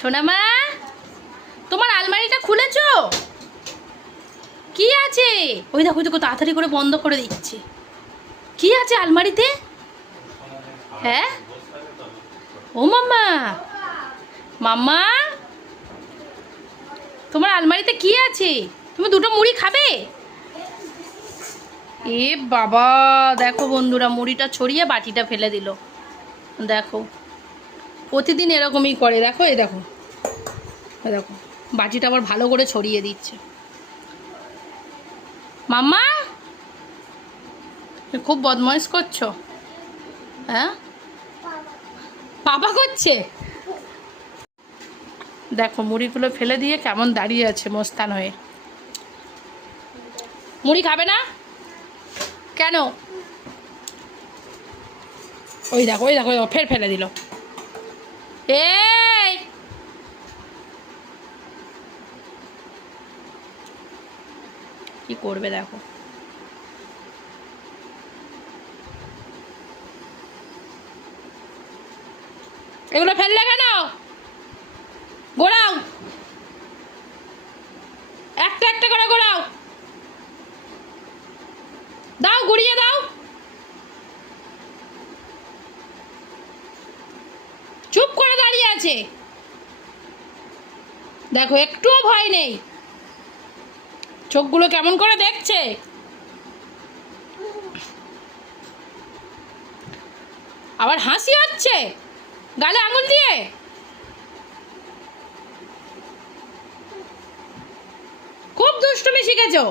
সোনামা, তোমার আলমারিটা খুলেছো? কি আছে? ওই দেখো দেখো, তাড়াতাড়ি করে বন্ধ করে দিচ্ছে। কি আছে আলমারিতে? হ্যাঁ, ও মাম্মা, মাম্মা, তোমার আলমারিতে কি আছে? তুমি দুটো মুড়ি খাবে? এ বাবা, দেখো বন্ধুরা, মুড়িটা ছড়িয়ে বাটিটা ফেলে দিল। দেখো, প্রতিদিন এরকমই করে। দেখো, এই দেখো, এই দেখো, বাটিটা আবার ভালো করে ছড়িয়ে দিচ্ছে। মাম্মা, খুব বদমাইশ করছো। হ্যাঁ, পাপা করছে। দেখো, মুড়িগুলো ফেলে দিয়ে কেমন দাঁড়িয়ে আছে মস্তান হয়ে। মুড়ি খাবে না কেন? ওই দেখো, ওই দেখো, ফের ফেলে দিল। এই, কি করবে দেখো। এগুলো ফেললে কেন? গোড়াও, একটা একটা করে গোড়াও। দাও, গুড়িয়ে দাও। চুপ করে দাঁড়িয়ে আছে। দেখো, একটুও ভয় নেই। চোখগুলো কেমন করে দেখছে। আবার হাসি হচ্ছে গালে আঙুল দিয়ে। খুব দুষ্টুমি শিখেছো।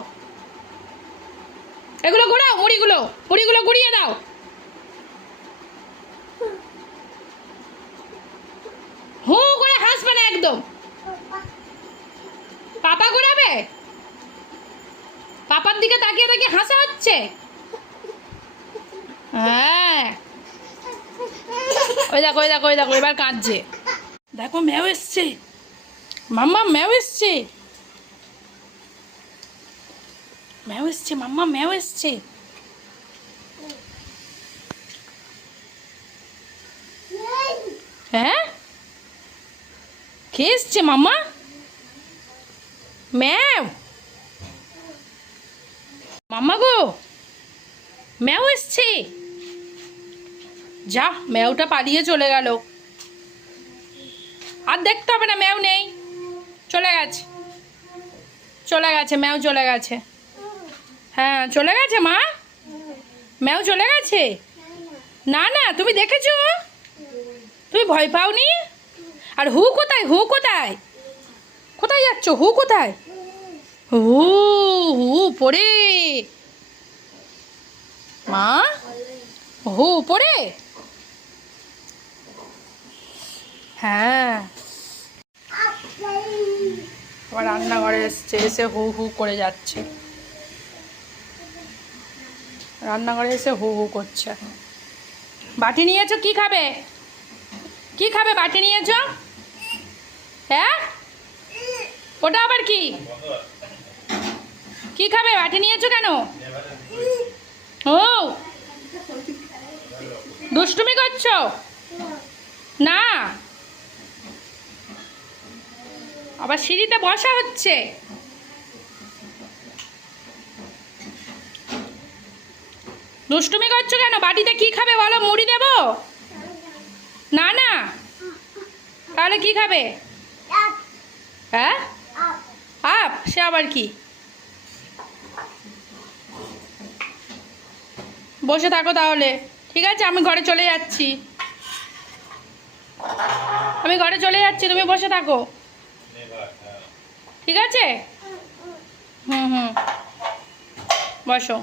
এগুলো ঘোরাও, মুড়িগুলো মুড়িগুলো গুড়িয়ে দাও। হু করে হাসবে না একদম। পাপা ঘোরাবে। পাপার দিকে তাকিয়ে তাকিয়ে হাসা হচ্ছে। হ্যাঁ, ওই দেখো, ওই দেখো, ওই দেখো, এবার কাঁদছে। দেখো, ম্যাও এসছে। মাম্মা, ম্যাও এসছে। ম্যাও এসছে, মাম্মা, ম্যাও এসছে। হ্যাঁ, কে এসছে মাম্মা? ম্যাও। মাম্মা গো, ম্যাও এসছে। যা, ম্যাওটা পালিয়ে চলে গেল। আর দেখতে হবে না, ম্যাও নেই, চলে গেছে। চলে গেছে, ম্যাও চলে গেছে। হ্যাঁ, চলে গেছে মা, ম্যাও চলে গেছে। না না, তুমি দেখেছো? তুমি ভয় পাওনি? আর হু কোথায়? হু কোথায়? কোথায় যাচ্ছ? হু কোথায়? হু, হু পড়ে। মা, হু পড়ে। হ্যাঁ, আবার রান্নাঘরে এসছে, এসে হু হু করে যাচ্ছে। রান্নাঘরে এসে হু হু করছে। বাটি নিয়েছো? কি খাবে? কি খাবে? বাটি নিয়েছো? হ্যাঁ, ওটা আবার কি? কি খাবে? বাটি নিয়েছো কেন? ও, দুষ্টুমি করছো না? আবার সিঁড়িতে বসা হচ্ছে। দুষ্টুমি করছো কেন? বাটিতে কি খাবে বলো? মুড়ি দেবো? না না, তাহলে কি খাবে? হ্যাঁ, আপ, সে আবার কি? বসে থাকো তাহলে। ঠিক আছে, আমি ঘরে চলে যাচ্ছি। আমি ঘরে চলে যাচ্ছি, তুমি বসে থাকো। ঠিক আছে, হুম হুম, বসো।